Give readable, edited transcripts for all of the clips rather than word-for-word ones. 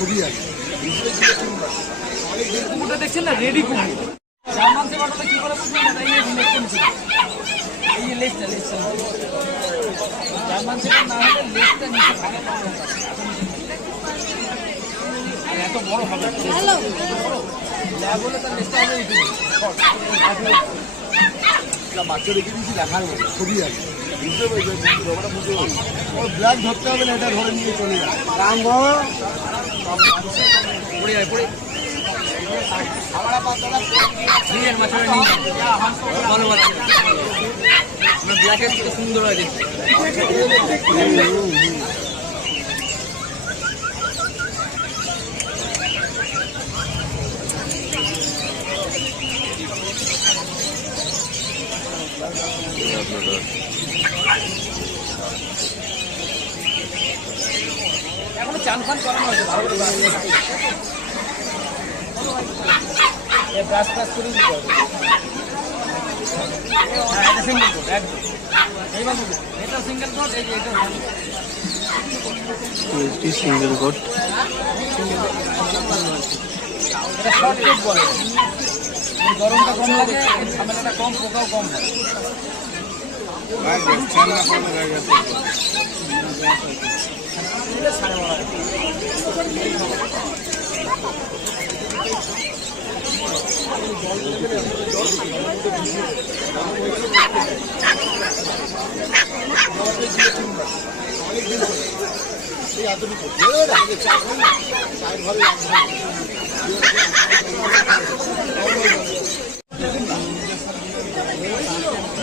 ছবি আছে। কুকুরটা দেখছেন না, রেডি কুকুর। জার্মান শেপার্ডটা কি করে বুঝবেন না, এই যে লেজটা জার্মান শেপার্ড না হলে লেজটা নিচে থাকে, এত বড় হবে যা বলে তার লেজটা হবে বাচ্চা রেখে দিয়েছি দেখার মতো ছবি আছে, বুঝতে পেরেছি? বুঝতে পারছি ওর ব্ল্যাক ধরতে হবে না, এটা ধরে নিয়ে চলে যাবে। রাম বাবা পড়ে যায়, পড়ে নিজের মাছটা নিয়ে ভালো মাছ ব্ল্যাকের থেকে সুন্দর আছে। এখনো চান ফান করানো হয়েছে, ভালো করে ব্রাশ ট্রাশ করে দিতে হবে। হ্যাঁ, এটা সিঙ্গেল কোট একদম। এইবার এটা সিঙ্গেল কোট, এই যে এটা সিঙ্গেল কোট, এটা শর্ট কোট বলে। গরমটা কম লাগে, ঝামেলাটা কম, পোকাও কম হয়।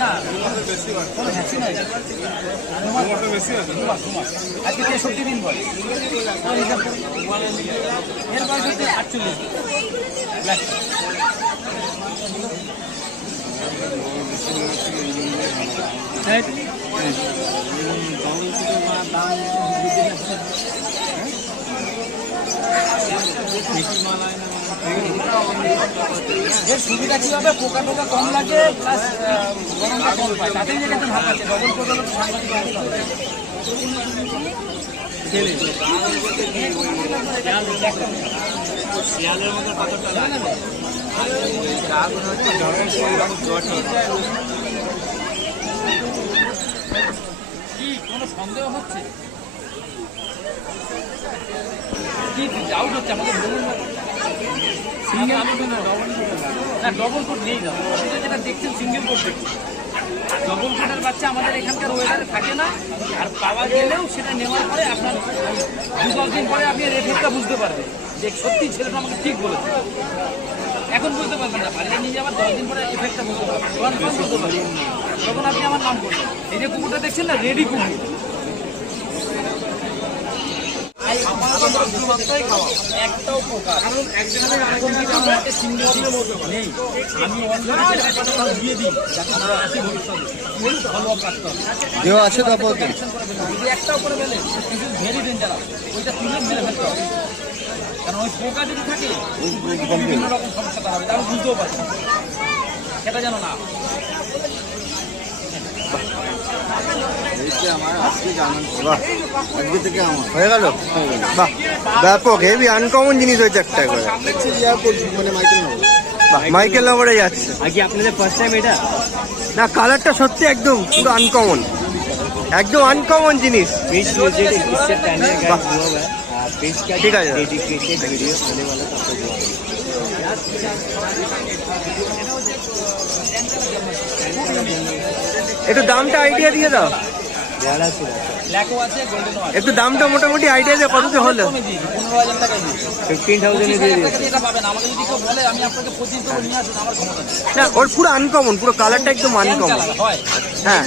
না কোনো ভ্যাকসিন আছে, আজকে 63 দিন বয়স, এর বয়স হচ্ছে 48। এর সুবিধা কি হবে, পোকা টোকা কম লাগে, প্লাস গরমটা কম পায়, তাতেই যেটা ভাব আছে। ডবল কোট হলো সাংঘাতিক অবস্থা হবে। শিয়ালের মতো পাথরটা লাগে, কি কোনো সন্দেহ হচ্ছে? কি ডাউট হচ্ছে আমাদের বলুন না। সিঙ্গেল না, ডবল কোট নেই না, যেটা দেখছেন সিঙ্গেল কোট দেখছেন। ডবল কোটের বাচ্চা আমাদের এখানকার ওয়েদারে থাকে না, আর পাওয়া গেলেও সেটা নেওয়ার পরে আপনার 2-10 দিন পরে আপনি এর এফেক্টটা বুঝতে পারবেন যে সত্যি ছেলেটা আমাকে ঠিক বলেছে। এখন বুঝতে পারবেন না, বাড়িতে নিয়ে যাবার 10 দিন পরে এফেক্টটা বুঝতে পারবেন, কনফার্ম বুঝতে পারবেন। তখন আপনি আমার নাম করবেন। এই যে কুকুরটা দেখছেন না, রেডি কুকুর। একটাও পোকা নেই। আমি দিয়ে দিই যাতে না আসে ভবিষ্যতে, ভালো কাজটা কেউ আছে তারপর যদি একটাও করে ফেলে কিছু ভেরি ডেঞ্জারাস, ওইটা তুলে দিলে ফেলতে হবে। কারণ ওই পোকা যদি থাকে বিভিন্ন রকম সমস্যা হবে, তারও বুঝতেও পারছি সেটা যেন না। হয়ে গেল। বাহ, ব্যাপক হেভি আনকমন জিনিস হয়েছে একটা করে। মাইকেল নগরে যাচ্ছে আগে আপনাদের ফার্স্ট টাইম এটা না, কালারটা সত্যি একদম পুরো আনকমন, একদম আনকমন জিনিস। ঠিক আছে, একটু দামটা আইডিয়া দিয়ে দাও, একটু দামটা মোটামুটি আইডিয়া দিয়ে কততে হলো? 15,000 দিয়ে দিয়েছে না, ওর পুরো আনকমন, পুরো কালারটা একদম আনকমন। হ্যাঁ।